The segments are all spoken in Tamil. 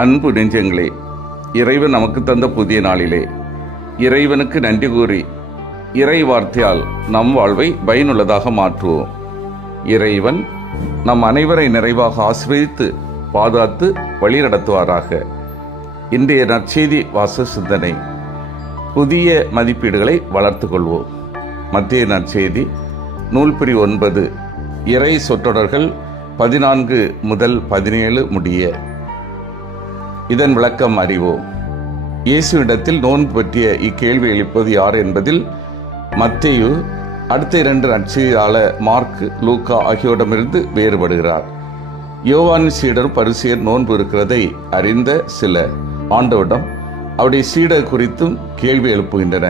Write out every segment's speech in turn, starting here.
அன்பு நெஞ்சங்களே, இறைவன் நமக்கு தந்த புதிய நாளிலே இறைவனுக்கு நன்றி கூறி இறை வார்த்தையால் நம் வாழ்வை பயனுள்ளதாக மாற்றுவோம். இறைவன் நம் அனைவரை நிறைவாக ஆசீர்வதித்து பாதுகாத்து வழிநடத்துவாராக. இன்றைய நற்செய்தி வாச சிந்தனை, புதிய மதிப்பீடுகளை வளர்த்து கொள்வோம். மத்திய நற்செய்தி நூல் பிரிவு 9, இறை சொற்றொடர்கள் 14 முதல் 17 முடிய. இதன் விளக்கம் அறிவோம். இயேசுவிடத்தில் நோன்பு பற்றிய இக்கேள்வி எழுப்பது யார் என்பதில் மத்தேயு அடுத்த 2 நற்செய்தியாளர் மார்க், லூக்கா ஆகியோரிடமிருந்து வேறுபடுகிறார். யோவான் சீடர் பரிசேயர் நோன்பு இருக்கிறதை அறிந்த சில ஆண்டவரிடம் அவருடைய சீடர் குறித்தும் கேள்வி எழுப்புகின்றன.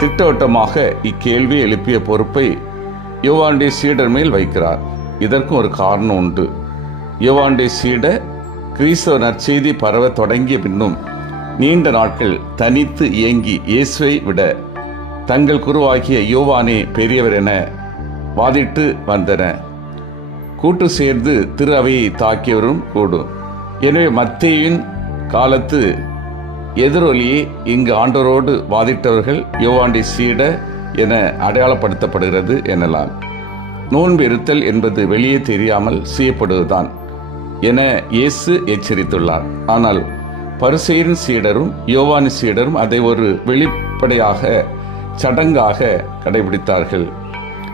திட்டவட்டமாக இக்கேள்வி எழுப்பிய பொறுப்பை யோவானுடைய சீடர் மேல் வைக்கிறார். இதற்கும் ஒரு காரணம் உண்டு. யோவானுடைய சீடர் கிறிஸ்தவ நற்செய்தி பரவ தொடங்கிய பின்னும் நீண்ட நாட்கள் தனித்து இயங்கி இயேசுவை விட தங்கள் குருவாகிய யோவானே பெரியவர் என வாதிட்டு வந்தன. கூட்டு சேர்ந்து திரு அவையை தாக்கியவரும் கூடும். எனவே மத்தேயுவின் காலத்து எதிரொலியே இங்கு ஆண்டவரோடு வாதிட்டவர்கள் யோவானுடைய சீடர் என அடையாளப்படுத்தப்படுகிறது எனலாம். நோன்பு இருத்தல் என்பது வெளியே தெரியாமல் செய்யப்படுவதுதான் என இயேசு எச்சரித்துள்ளார். ஆனால் பரிசேயரின் சீடரும் யோவான் சீடரும் அதை ஒரு வெளிப்படையாக சடங்காக கடைபிடித்தார்கள்.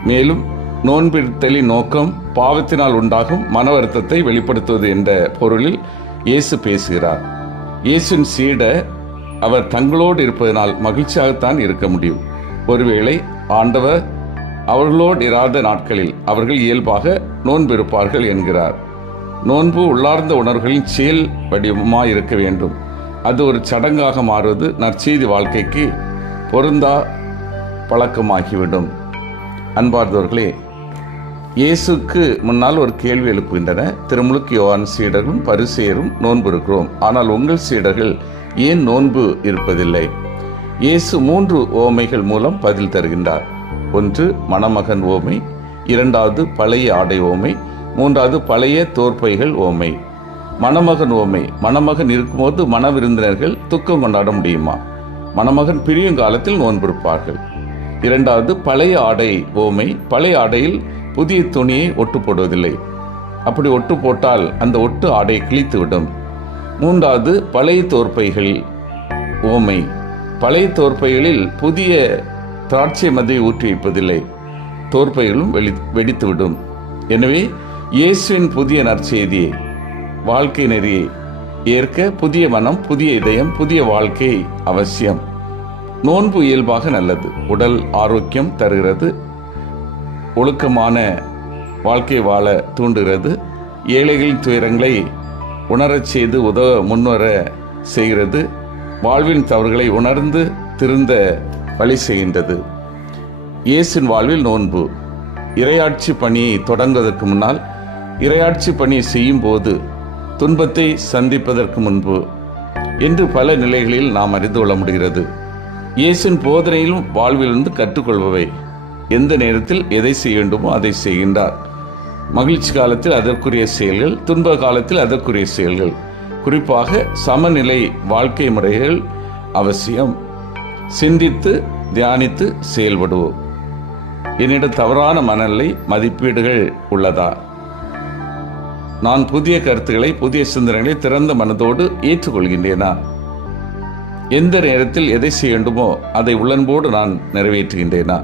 மேலும் நோன்பிருத்தலின் நோக்கம் பாவத்தினால் உண்டாகும் மன வருத்தத்தை வெளிப்படுத்துவது என்ற பொருளில் இயேசு பேசுகிறார். இயேசுவின் சீடர் அவர் தங்களோடு இருப்பதனால் மகிழ்ச்சியாகத்தான் இருக்க முடியும். ஒருவேளை ஆண்டவர் அவர்களோடு இராத நாட்களில் அவர்கள் இயல்பாக நோன்பு இருப்பார்கள் என்கிறார். நோன்பு உள்ளார்ந்த உணர்வுகளின் செயல் வடிவமாக இருக்க வேண்டும். அது ஒரு சடங்காக மாறுவது நற்செய்தி வாழ்க்கைக்கு பொருந்தா பழக்கமாகிவிடும். அன்பார்ந்தவர்களே, இயேசுக்கு முன்னால் ஒரு கேள்வி எழுப்புகின்றன. திருமுழுக்கு யோவான் சீடரும் பரிசேயரும் நோன்பு இருக்கிறோம், ஆனால் உங்கள் சீடர்கள் ஏன் நோன்பு இருப்பதில்லை? இயேசு 3 உவமைகள் மூலம் பதில் தருகின்றார். 1 மணமகன் உவமை, 2 பழைய ஆடை உவமை, 3 பழைய தோற்பைகள் உவமை. மணமகன் உவமை, மணமகன் இருக்கும்போது மண விருந்தினர்கள் துக்கம் கொண்டாட முடியுமா? மணமகன் பிரியும் காலத்தில் நோன்பிருப்பார்கள். 2 பழைய ஆடை உவமை, பழைய ஆடையில் புதிய துணியை ஒட்டு போடுவதில்லை. அப்படி ஒட்டு போட்டால் அந்த ஒட்டு ஆடையை கிழித்துவிடும். 3 பழைய தோற்பைகள் உவமை, பழைய தோற்பைகளில் புதிய திராட்சை மதை ஊற்றி வைப்பதில்லை, தோற்பைகளும் வெடித்துவிடும். எனவே இயேசுவின் புதிய நற்செய்தியை, வாழ்க்கை நெறியை ஏற்க புதிய மனம், புதிய இதயம், புதிய வாழ்க்கை அவசியம். நோன்பு இயல்பாக நல்லது, உடல் ஆரோக்கியம் தருகிறது, ஒழுக்கமான வாழ்க்கை வாழ தூண்டுகிறது, ஏழைகளின் துயரங்களை உணரச் செய்து உதவ முன்வர செய்கிறது, வாழ்வின் தவறுகளை உணர்ந்து திருந்த வழி செய்கின்றது. இயேசுவின் வாழ்வில் நோன்பு இறையாட்சி பணியை தொடங்குவதற்கு முன்னால், இறையாட்சி பணியை செய்யும் போது, துன்பத்தை சந்திப்பதற்கு முன்பு என்று பல நிலைகளில் நாம் அறிந்து கொள்ள முடிகிறது. இயேசுவின் போதனையிலும் வாழ்விலிருந்து கற்றுக்கொள்பவை. எந்த நேரத்தில் எதை செய்ய வேண்டுமோ அதை செய்கின்றார். மகிழ்ச்சி காலத்தில் அதற்குரிய செயல்கள், துன்ப காலத்தில் அதற்குரிய செயல்கள். குறிப்பாக சமநிலை வாழ்க்கை முறைகள் அவசியம். சிந்தித்து தியானித்து செயல்படுவோம். என்னிடம் தவறான மனநிலை மதிப்பீடுகள் உள்ளதா? நான் புதிய கருத்துக்களை, புதிய சிந்தனைகளை திறந்த மனதோடு ஏற்றுக்கொள்கின்றேனா? எந்த நேரத்தில் எதை செய்ய வேண்டுமோ அதை உள்ளன்போடு நான் நிறைவேற்றுகின்றேனா?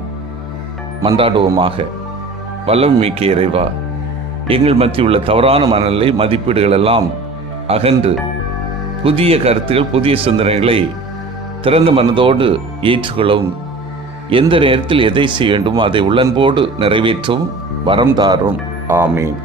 மன்றாடுவோமாக. வல்லமை மிக்க இறைவா, எங்கள் மத்தியில் உள்ள தவறான மனநிலை மதிப்பீடுகள் எல்லாம் அகன்று புதிய கருத்துக்கள், புதிய சிந்தனைகளை திறந்த மனதோடு ஏற்றுக்கொள்ளவும், எந்த நேரத்தில் எதை செய்ய வேண்டுமோ அதை உள்ளன்போடு நிறைவேற்றவும் வரம் தாரும். ஆமீன்.